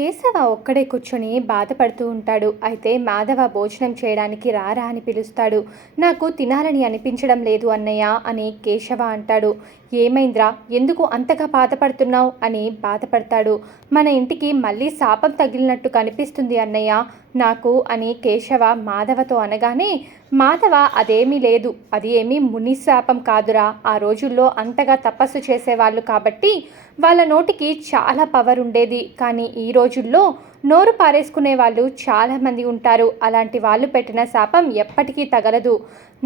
కేశవ ఒక్కడే కూర్చొని బాధపడుతూ ఉంటాడు. అయితే మాధవ భోజనం చేయడానికి రారా అని పిలుస్తాడు. నాకు తినాలని అనిపించడం లేదు అన్నయ్య అని కేశవ అంటాడు. ఏమైంద్రా, ఎందుకు అంతగా బాధపడుతున్నావు అని బాధపడతాడు. మన ఇంటికి మళ్ళీ శాపం తగిలినట్టు కనిపిస్తుంది అన్నయ్య నాకు అని కేశవ మాధవతో అనగానే, మాధవ అదేమీ లేదు, అది ఏమీ ముని శాపం కాదురా. ఆ రోజుల్లో అంతగా తపస్సు చేసేవాళ్ళు కాబట్టి వాళ్ళ నోటికి చాలా పవర్ ఉండేది. కానీ ఈ రోజుల్లో నోరు పారేసుకునే వాళ్ళు చాలామంది ఉంటారు. అలాంటి వాళ్ళు పెట్టిన శాపం ఎప్పటికీ తగలదు.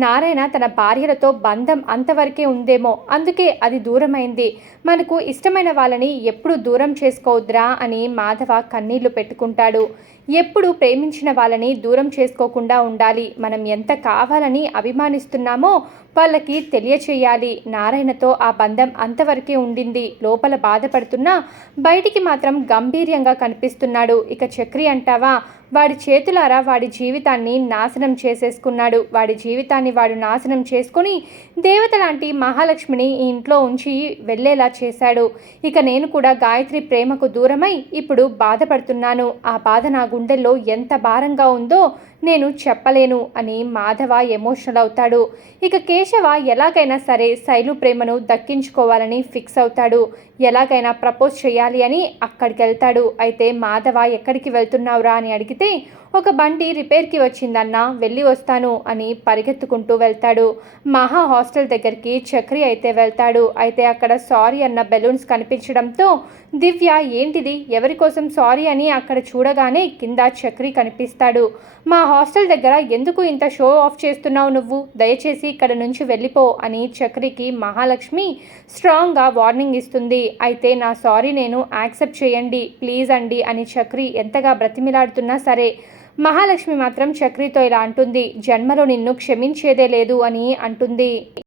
నారాయణ తన భార్యలతో బంధం అంతవరకే ఉందేమో, అందుకే అది దూరమైంది. మనకు ఇష్టమైన వాళ్ళని ఎప్పుడు దూరం చేసుకోవద్దురా అని మాధవ కన్నీళ్లు పెట్టుకుంటాడు. ఎప్పుడు ప్రేమించిన వాళ్ళని దూరం చేసుకోకుండా ఉండాలి. మనం ఎంత కావాలని అభిమానిస్తున్నామో వాళ్ళకి తెలియచేయాలి. నారాయణతో ఆ బంధం అంతవరకే ఉండింది. లోపల బాధపడుతున్నా బయటికి మాత్రం గంభీర్యంగా కనిపిస్తున్నాడు. ఇక చక్రి అంటావా, వాడి చేతులారా వాడి జీవితాన్ని నాశనం చేసేసుకున్నాడు. వాడి జీవితాన్ని వాడు నాశనం చేసుకొని దేవత లాంటి మహాలక్ష్మిని ఈ ఇంట్లో ఉంచి వెళ్ళేలా చేశాడు. ఇక నేను కూడా గాయత్రి ప్రేమకు దూరమై ఇప్పుడు బాధపడుతున్నాను. ఆ బాధ నా గుండెల్లో ఎంత భారంగా ఉందో నేను చెప్పలేను అని మాధవ ఎమోషనల్ అవుతాడు. ఇక కేశవ ఎలాగైనా సరే శైలు ప్రేమను దక్కించుకోవాలని ఫిక్స్ అవుతాడు. ఎలాగైనా ప్రపోజ్ చేయాలి అని అక్కడికి వెళ్తాడు. అయితే మాధవ ఎక్కడికి వెళ్తున్నావురా అని అడిగితే, ఒక బండి రిపేర్కి వచ్చిందన్న, వెళ్ళి వస్తాను అని పరిగెత్తుకుంటూ వెళ్తాడు. మహా హాస్టల్ దగ్గరికి చక్రి అయితే వెళ్తాడు. అయితే అక్కడ సారీ అన్న బెలూన్స్ కనిపించడంతో దివ్య ఏంటిది, ఎవరి కోసం సారీ అని అక్కడ చూడగానే కింద చక్రి కనిపిస్తాడు. మా హాస్టల్ దగ్గర ఎందుకు ఇంత షో ఆఫ్ చేస్తున్నావు నువ్వు, దయచేసి ఇక్కడ నుంచి వెళ్ళిపో అని చక్రికి మహాలక్ష్మి స్ట్రాంగ్గా వార్నింగ్ ఇస్తుంది. అయితే నా సారీ నేను యాక్సెప్ట్ చేయండి ప్లీజ్ అండి అని చక్రి ఎంతగా బ్రతిమిలాడుతున్నా సరే మహాలక్ష్మి మాత్రం చక్రితో ఇలా అంటుంది, జన్మలో నిన్ను క్షమించేదే లేదు అని అంటుంది.